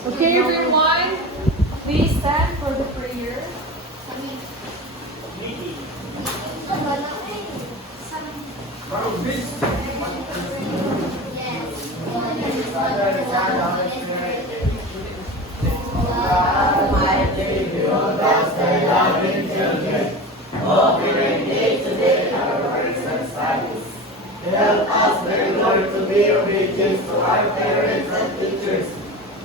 Okay, everyone, please stand for the prayer. Help us, dear Lord, to be obedient to our parents and teachers,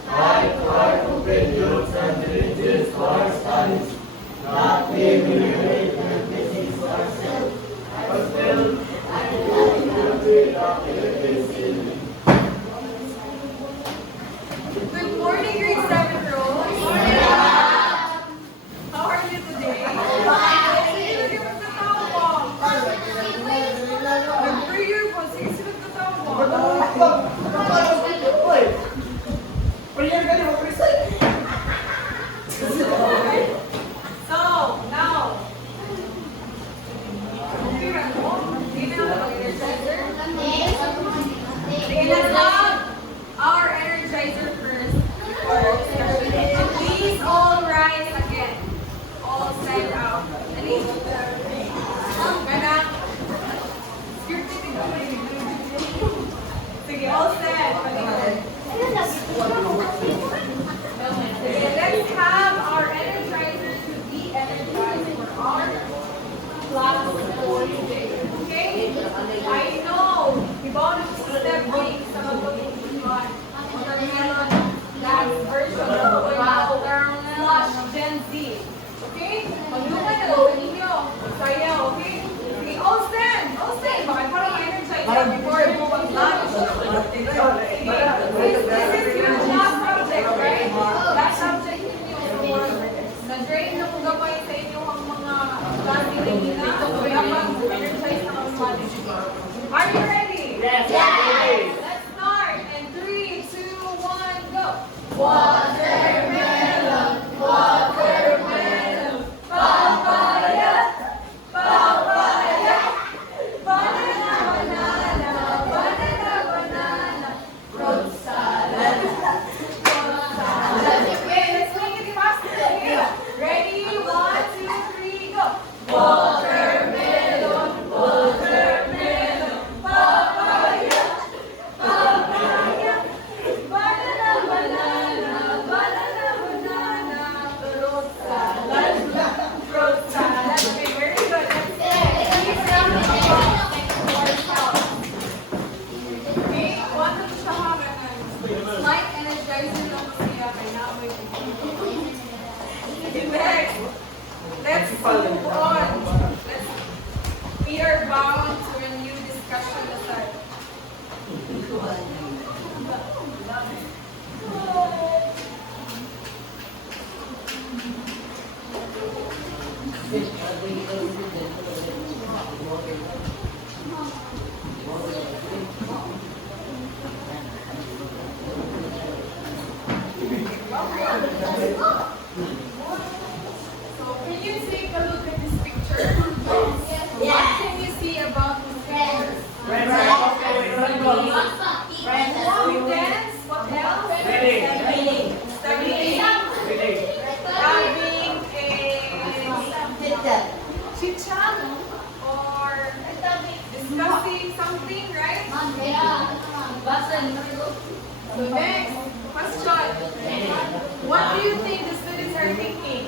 like to our companions and religious to our studies, not being weary and busy to ourselves, but still, I will do of the Good morning, grade 7 girls. How are you today? Sino yung nagtatawa? Nag-prayer po. Sino nagtatawa? So, now, okay, ano? Hindi na ako mag-energizer. Okay, let's have our energizer first. And please all rise again. All stand out. Dali. Gana. Sige, all stand. Let's have our energizer to be energized for our class for today. Okay? I know. Iba na step break sa mag-pag-iwan. Watermelon, that version of slash Gen Z. Okay? Maglukan na lang ninyo. Sayaw, okay? Sige, all stand! All stand! Bakit parang energize ka before mo mag-lunch? Sige, this is your last subject, right? Last subject ninyo. So, na-drain na kung gabay sa inyo ang mga klase ninyo na. So, dapat energize na ang strategy. Are you ready? Yes! Let's start. And 3, 2, 1, go. Watermelon, watermelon, papaya, papaya, banana, banana, banana, banana, fruit salad, fruit salad. Okay, let's make it faster. Okay, ready? 1, 2, 3, go. Watermelon, watermelon, papaya, papaya, banana, banana, banana, banana, fruit salad, fruit salad. Okay, very good. Please round of applause for yourself. Okay, one of the slight energizer lang siya kay namin. Next, let's move on. We are bound to a new discussion aside. So can you take a look at this picture? What can you see about this picture? Confidence. What else? Studying. Having a chit-chat or discussing something, right? So next question. What do you think the students are thinking?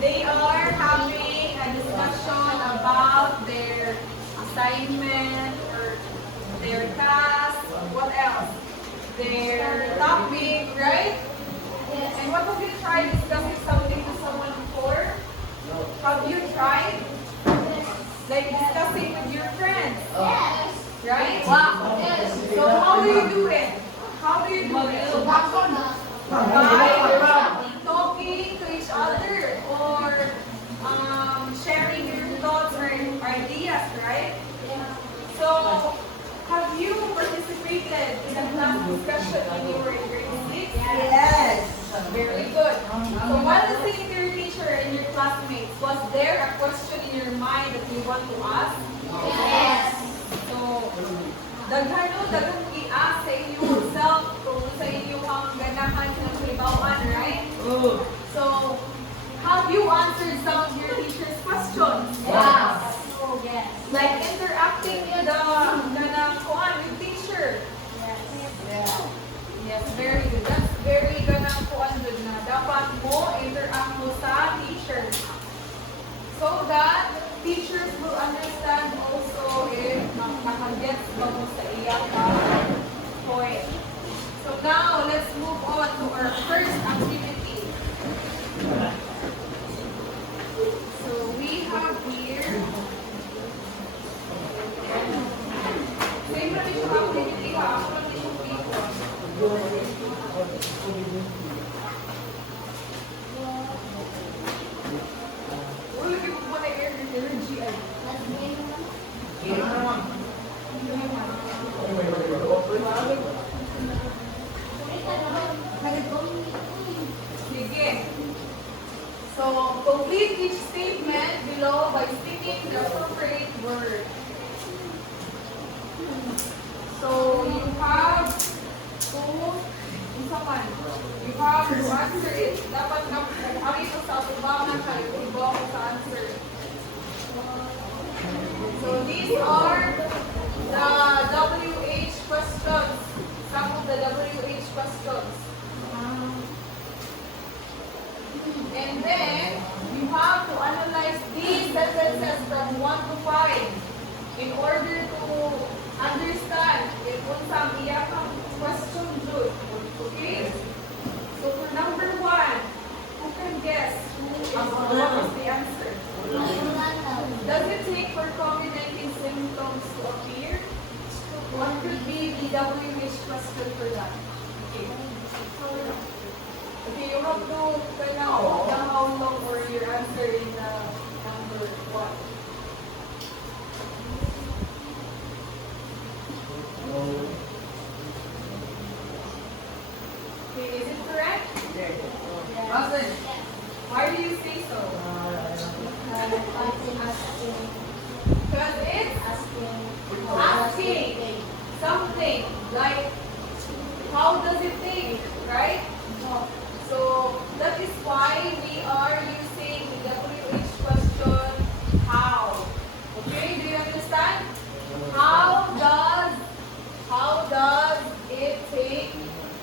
They are having a discussion about their assignment or their task. What else? Their topic, right? And what have you tried discussing something to someone before? Have you tried? Like discussing with your friends? Right? Wow. So how do you do it? How do you do it? By talking to each other or sharing your thoughts or ideas, right? So, have you participated in a class discussion when you were in grade 6? Yes. Very good. So, while listening to your teacher and your classmates, was there a question in your mind that you want to ask? Yes. So, daghang i-ask sa inyong self kung So, have you answered some of your teacher's questions? Yes. Like interacting with with teacher. Yes, very good. That's very ganang kuan good na. Dapat mo interact mo sa teacher. So that teachers will understand also if nakagets ba mo sa iyang point. So now, let's move on to our first activity. So we have here same na yung activity ha. Ako lang yung people. Wala kayo mo na energy ay. Sige. So, complete each statement below by speaking the appropriate word. So, you have to, you have to answer it. Dapat ari ito sa atubangan ka, iba ko sa answer. So, these are the WH questions. Some of the WH questions. And then, you have to analyze these sentences from 1 to 5 in order to understand if unsang iyakang question good. Okay? So, for number 1, who can guess what is the answer? Does it take for COVID-19 symptoms to appear? What could be the WH question for that? Okay. Okay, you have to put down the how long or your answer in the number 1. Okay, is it correct? Why do you say so? Because it's asking something like, how does it think, right? So that is why we are using the WH question, how. Okay, do you understand? How does it take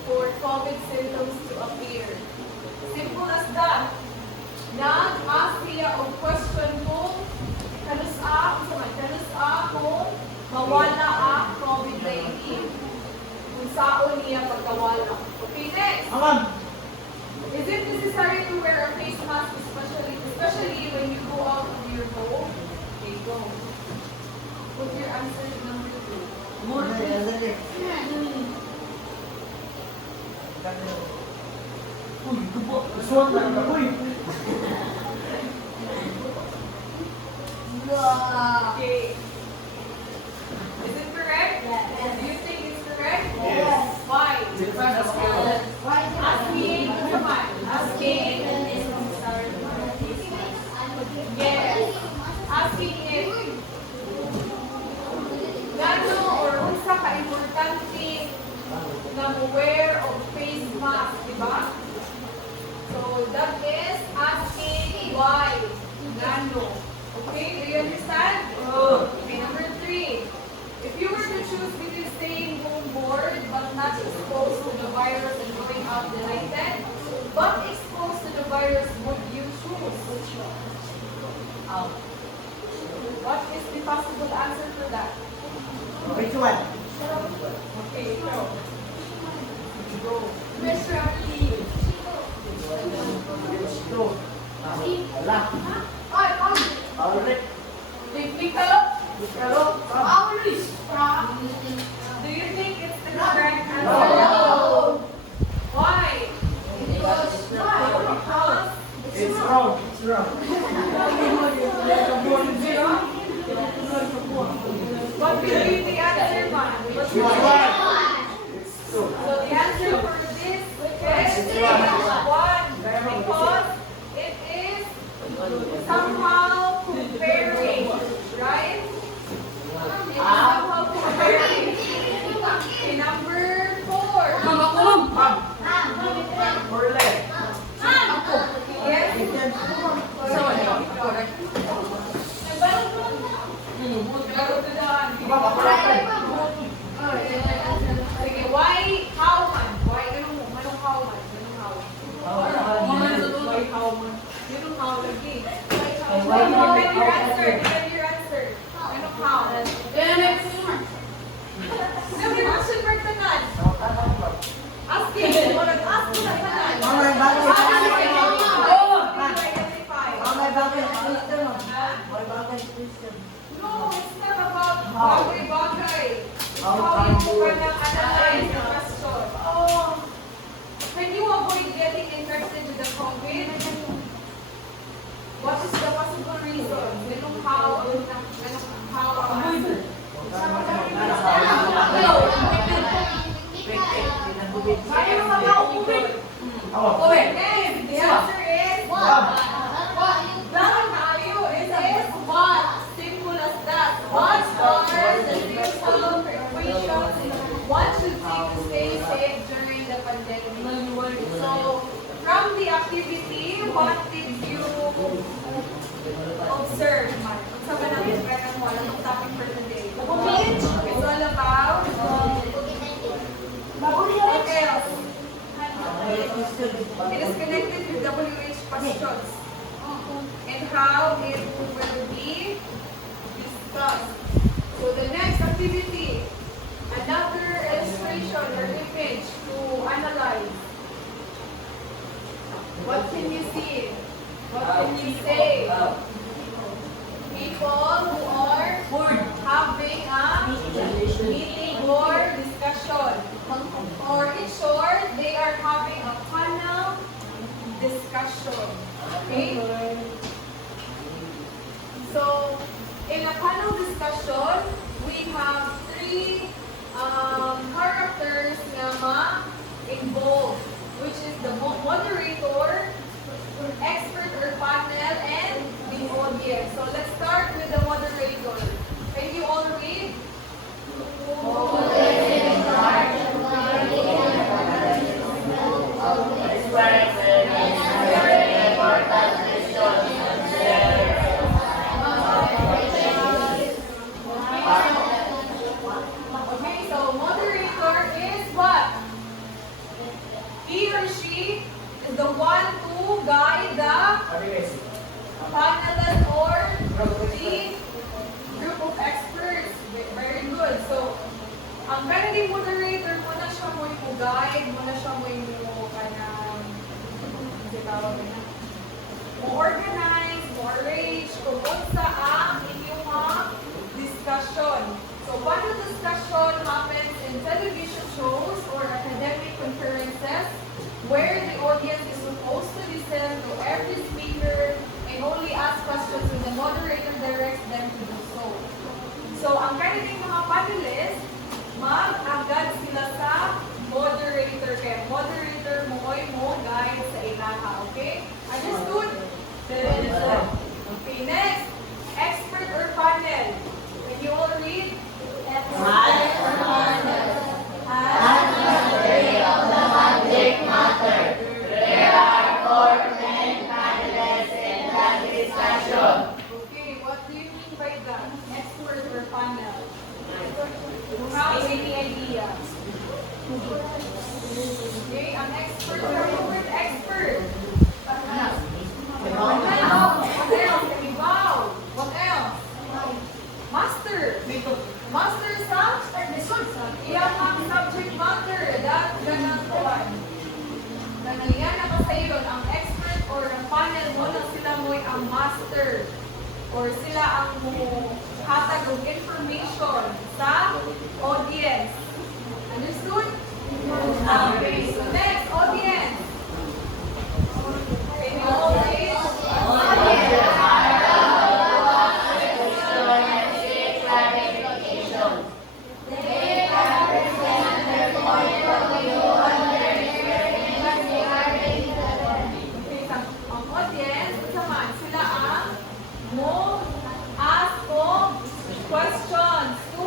for COVID symptoms to appear? Simple as that. Nag-ask siya og question kung kung mawala ang COVID-19. Kung saan niya pagkawala. Okay, next. Is it necessary to wear a face mask, especially when you go out of your home? Okay, go. Put your answer number 2. Okay. Is it correct? Do you think it's correct? Yes. Why? Asking. Yes. Asking if gano or unsa ka importante na mo-wear of face mask, di ba? So that is asking why. Gano. Okay, do you understand? Okay, number 3. If you were to choose between staying home bored but not exposed to the virus and going out delighted, but exposed to the virus, would you choose? Which one? What is the possible answer for that? Which one? Okay, go. Mr. Aki. Difficult? Do you think it's the correct answer? No. Why? Because It's wrong. It's wrong. Asking. Wala ask ko na tanan. Mama, bakit? Oh, identify. May bagay na question. Ha? May bagay na question. No, it's not about bagay-bagay. How you can analyze the question. Oh, can you avoid getting infected with the COVID? What is the possible reason? Ganun how, the answer is Dapat tayo. It is what? Simple as that. What are the simple precautions one should take to stay safe during the pandemic? So, from the activity, what did you observe? Sa ba namin parang walang topic for today? It's all about what else? It is connected with WH questions and how it will be discussed. So the next activity, another illustration or image to analyze. What can you see? What can you say? People who are having a meeting or discussion. Or in short, they are having a panel discussion. Okay? So, in a panel discussion, we have three characters na involved, which is the moderator, expert or panel, and the audience. So, let's start with the moderator. Can you all read? Okay, so moderator is what? He or she is the one to guide the panelist or the group of experts. Very good. So, ang kanang moderator, muna siya mo yung guide, muna siya mo yung kanang organize, mo arrange, kung unsa ang inyong discussion. So, panel discussion happens in television shows or academic conferences where the audience is supposed to listen to every speaker and only ask questions when the moderator directs them to do so. So, ang kanilang mga panelists, mag-agad sila sa moderator. Kaya moderator mo ay mo guide sa ilaha. Okay? Understood? Okay, next. Expert or panel. Can you all read? Okay, what do you mean by that? Expert or panel? You have any idea? Okay, an expert. What is the word expert? What else? Wow. What else? Master. Master sa? Iyang ang subject matter. That ganang kawan. Ganyan na ba sa iyo? Ang expert or ang panel mo lang sila mo'y ang master. Or sila ang hatag of information sa audience. Understood? Okay. So next, audience. Can you all read? Ang audience, saman, sila ang mo ask of questions to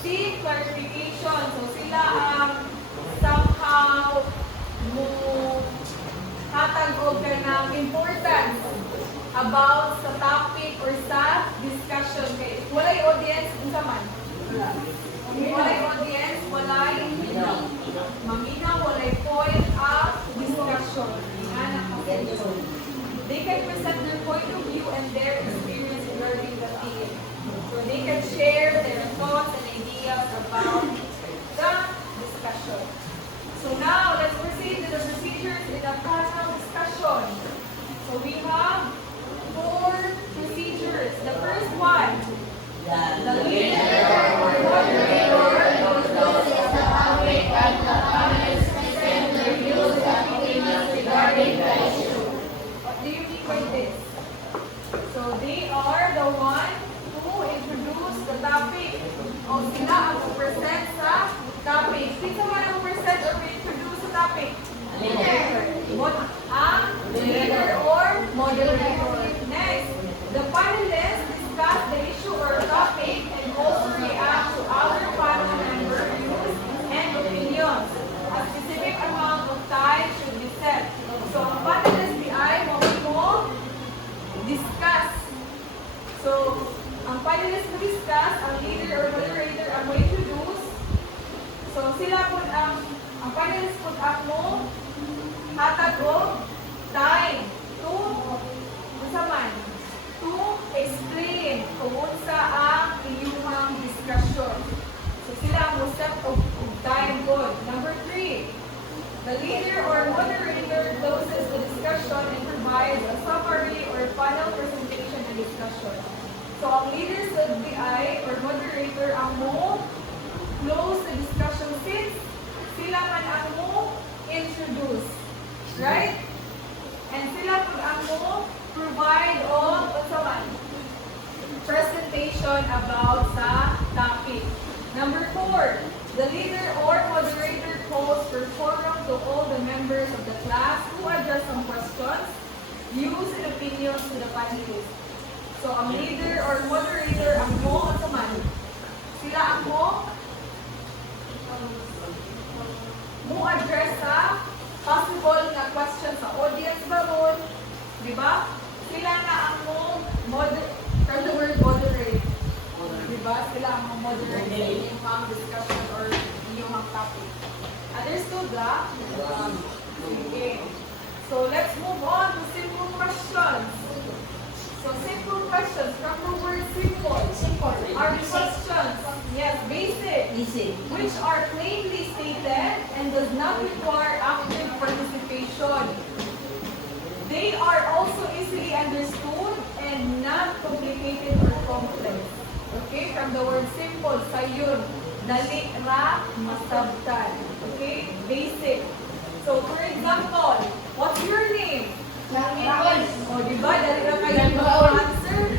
seek clarification. So sila ang somehow mo hatag og kanang importance about sa topic or sa discussion. Kay walay audience unsa man? Walay audience, walay mamina, walay point of discussion. They can present their point of view and their experience in learning the field. So they can share their thoughts and ideas about the discussion. So now, let's proceed to the procedures in a panel discussion. So we have 4 procedures. The first one, the leader or moderator introduces the topic and the panelists present their views and opinions regarding the issue. What do you mean by this? So they are the one who introduce the topic. O sila ang present sa topic. Sino man ang present or introduce sa topic? Leader. Ang leader or moderator. Next, the panelists discuss the issue or topic and also react to other panel member views and opinions. A specific amount of time should be set. So, ang panelists di ay mo discuss. So, ang panelists mo discuss, ang leader or moderator ang mo introduce. So, sila po ang panelists po mo hatag o time to to explain kung sa ang iyong discussion. So, sila ang set of time po. Number 3, the leader or moderator closes the discussion and provides a summary or final presentation and discussion. So, ang leader sa BI or moderator ang mo close the discussion since sila man ang mo introduce. Right? And sila pag ang mo provide o presentation about sa topic. Number 4, the leader or moderator calls for forum to all the members of the class who address some questions, views, and opinions to the panelists. So, ang leader or moderator, ang mo, sila ang mo address sa possible na question sa audience baron, di ba? Sila na ang mo from the word moderate. Di ba? Sila ang mo moderate sa inyong discussion or inyong topic. Understood ba? Okay. So, let's move on to simple questions. So, simple questions from the word simple. Are questions, yes, basic, which are plainly stated and does not require active participation. They are also easily understood and not complicated or complex. Okay, from the word simple, sayun, dali ra masabtan. Okay, basic. So, for example, what's your name? O, di ba? Dali ra kayo mag-answer.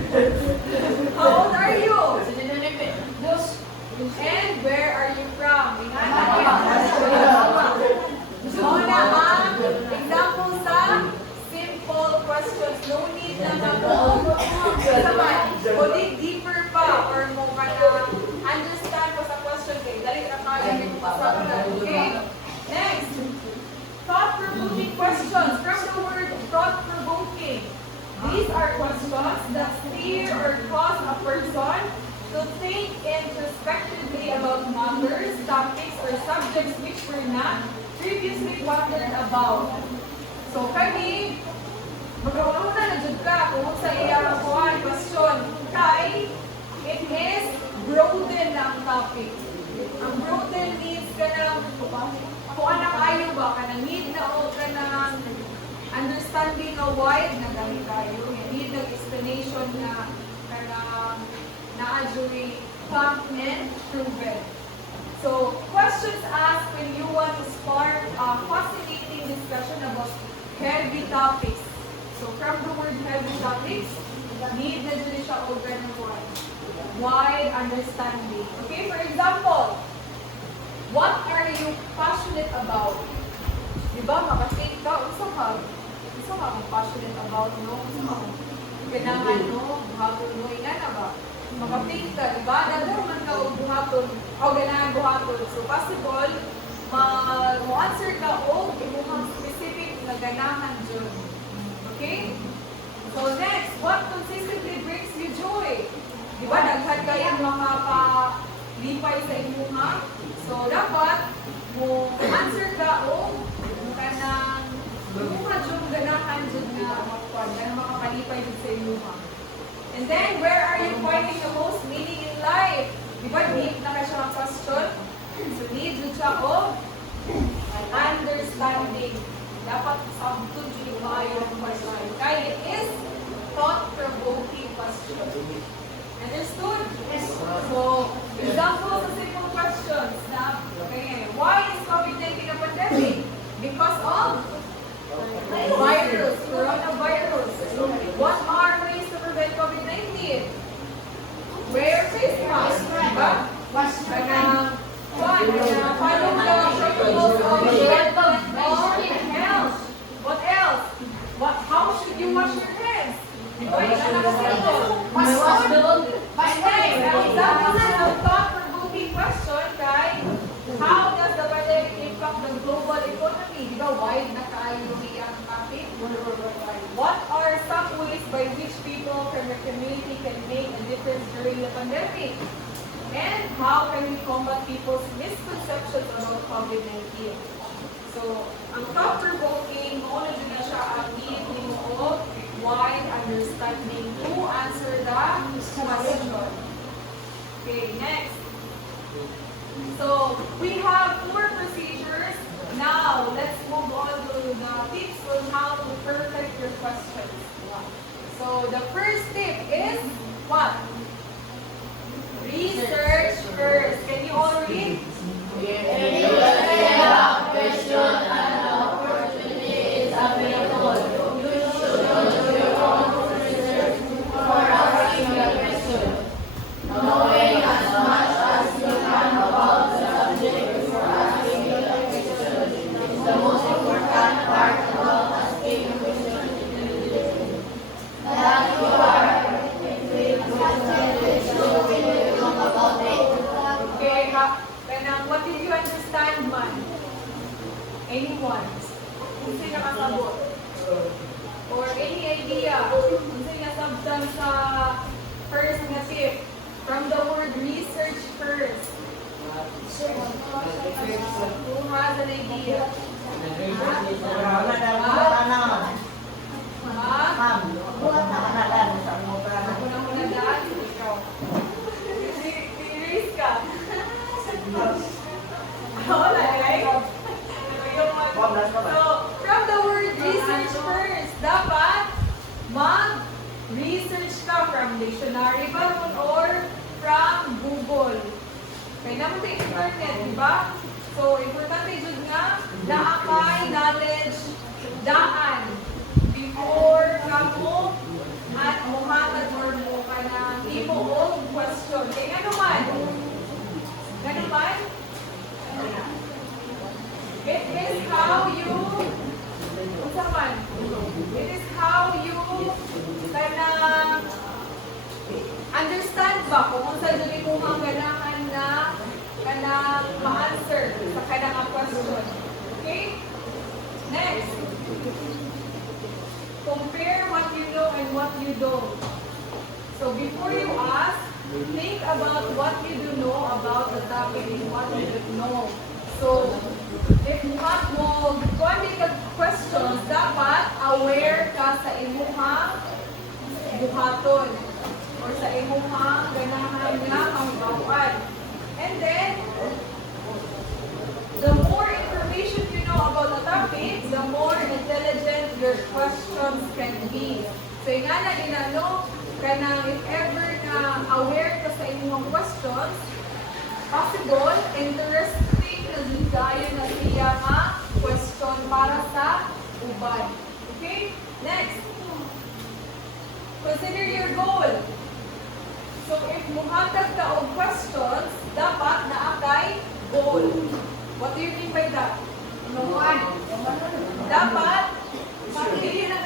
How old are you? And where are you from? Muna ang example sa simple questions. No need na o dig deeper pa or mo ka na understand ko sa question kay dali na kaya okay? Next, thought-provoking questions from the word thought-provoking. These are questions that steer or cause a person to think introspectively about matters, topics, or subjects which were not previously wondered about. So, kami, magkakaroon na dyan ka kung sa iyang question kay it is broaden ang topic. Ang broaden means ka na kung anak ayaw ba, ka na need na o ka na understanding na wide na dahil tayo. Need ng explanation na na-adjury fact and proven. So, questions asked when you want to spark a fascinating discussion about heavy topics. So, from the word heavy topics, need na dyan siya o ganun one. Wide understanding. Okay, for example, what are you passionate about? Diba, makastate ka, usa ka passionate about, no? Kailangan, no? Buhaton mo, ina na ba? Makapate ka, diba? Dagdagan man ka o buhaton, o ganahan buhaton. So, possible, ma-answer ka o imuhang specific na ganahan dyan. Okay? So, next, what consistently brings you joy? Diba, daghan kayo makapalipay sa imuha. So, dapat, mo answer ka o kanang imuha dyan ganahan dyan na makapalipay dyan sa imuha. And then, where are you finding the most meaning in life? Diba, deep na ka siya ang question? So, need dyan siya o understanding. Dapat sabtod yung maayo ng question. Kaya it is thought-provoking question. Understood? Yes. So, example sa simple questions na, okay, why is COVID-19 a pandemic? Because of virus, coronavirus. What are ways to prevent COVID-19? Wear face mask, diba? Follow the protocols of health. What else? How should you wash your hands? Wait, example sa thought-provoking question kay, how does the pandemic impact the global economy? Di ba, wide na kayo ang topic? What are some ways by which people from your community can make a difference during the pandemic? And how can we combat people's misconceptions about COVID-19? So, ang thought-provoking, muna din na siya ang need mo wide understanding to answer the question. Okay, next. So, we have 4 procedures. Now, let's move on to the tips on how to perfect your questions. So, the first tip is what? Research first. Can you all read? Okay, kanang what did you understand man? Anyone? Kung sino nakasabot? Or any idea? Kung sino nasabtan sa first na tip? From the word research first. Who has an idea? Muna daan, ikaw. Serious ka. Wala, right? So, from the word research first, dapat mag-research ka from dictionary ba nun or from Google. Kaya naman sa internet, di ba? So, importante yun nga, naakay knowledge daan before ka mo at muhatag or mo ka na imo o question. Kaya nga naman, it is how you understand ba kung saan dili mo ang ganahan na ma-answer sa kanang question. Okay? Next. Compare what you know and what you don't. So before you ask, think about what you do know about the topic and what you don't know. So, if what mo kundi ka questions, dapat aware ka sa imuhang buhaton or sa imuhang ganahan nga ang bawal. And then, the more information you know about the topic, the more intelligent your questions can be. So, nga na ginano, kanang if ever na aware ka sa imuhang questions, possible, interesting na tayo na siya nga question para sa uban. Okay? Next. Consider your goal. So, if muhatag ka og questions, dapat naakay goal. What do you mean by that? Dapat, hindi na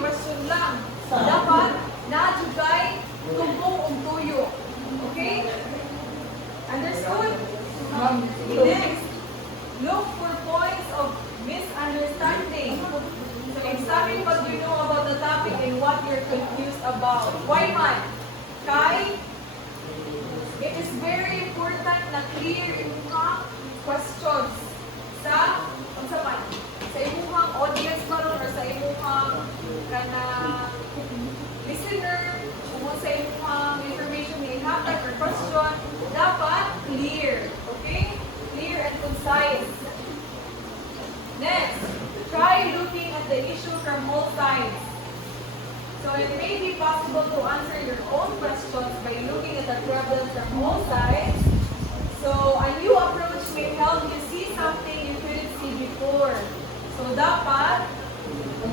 question lang. Dapat, na-jugay tumbong og tuyo. Okay? Understood? Next, look for points of misunderstanding. So, examine what you know about the topic and what you're confused about. Why man? Kay, it is very important na clear imuhang questions sa imuhang audience karon or sa imuhang listener kung sa imuhang information na ihatag or question, dapat clear. Okay? Clear and concise. the issue from all sides. So it may be possible to answer your own questions by looking at the problem from all sides. So a new approach may help you see something you couldn't see before. So dapat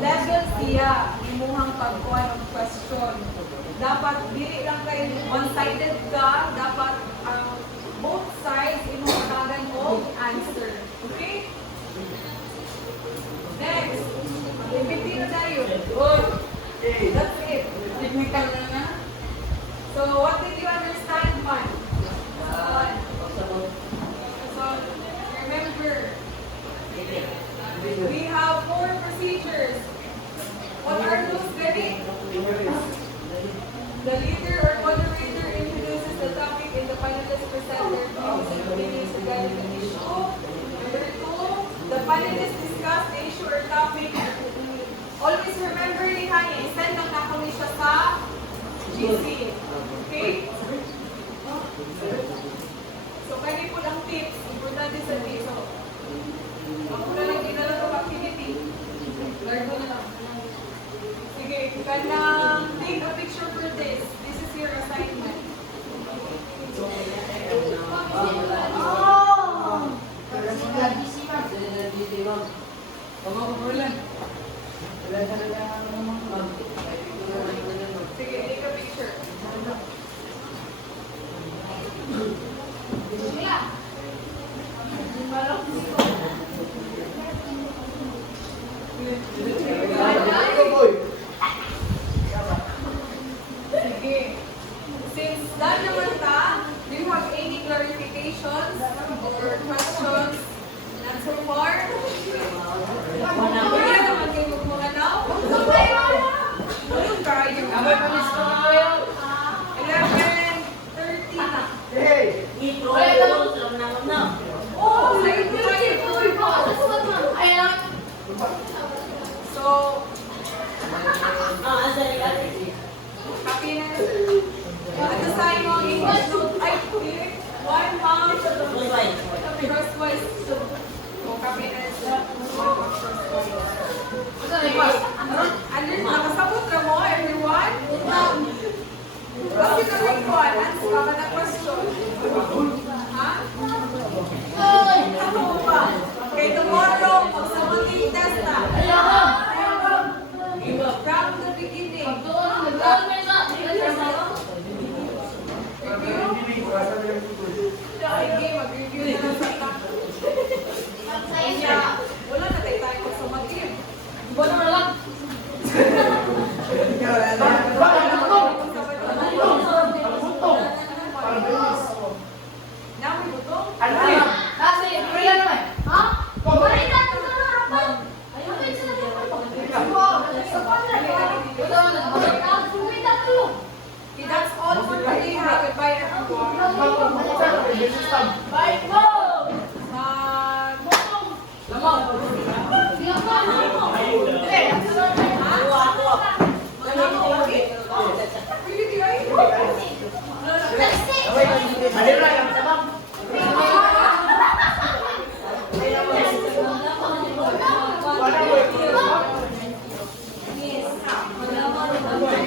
level siya imuhang pagkuhan ng question. Dapat dili lang kayo one-sided ka, dapat both sides imuhang katagan o answer. Okay? Next, Pilipino tayo. That's it. So what did you understand, man? So remember, we have 4 procedures. What are those, Benny? The leader or moderator introduces the topic and the panelists present their views and opinions regarding the issue. Number 2, the panelists discuss the issue or topic. Always remember ni Hani, send lang na kami siya sa GC. Okay? So, kaya po lang tips. Importante sa tips. So, ako na lang dinala ng activity. Learn mo na lang. Sige, take a picture for this. This is your assignment. Sige, take a picture. Sige. Since done naman ta, do you have any clarifications or questions? Not so far? Kaya naman kayo magmunganaw? Anong tayo? 11:30 na. Oh, late tayo. So, copy na. At the time mo, English note, ay, one pound, crosswise. So, copy na. Nakasabot na mo, everyone? Kasi kami ko, answer ka na question. Ha? Ako ba? Okay, tomorrow, magsamanting test na. From the beginning. Review? Mag-review na lang sa ta. Wala na tayo magsumatin. Buwan na lang. Namin butong? Kasi, wala naman. Ha? Wala na. Ayun, may isa na Okay, that's all for today. Ha? Goodbye, everyone. Bye po! Wala mo.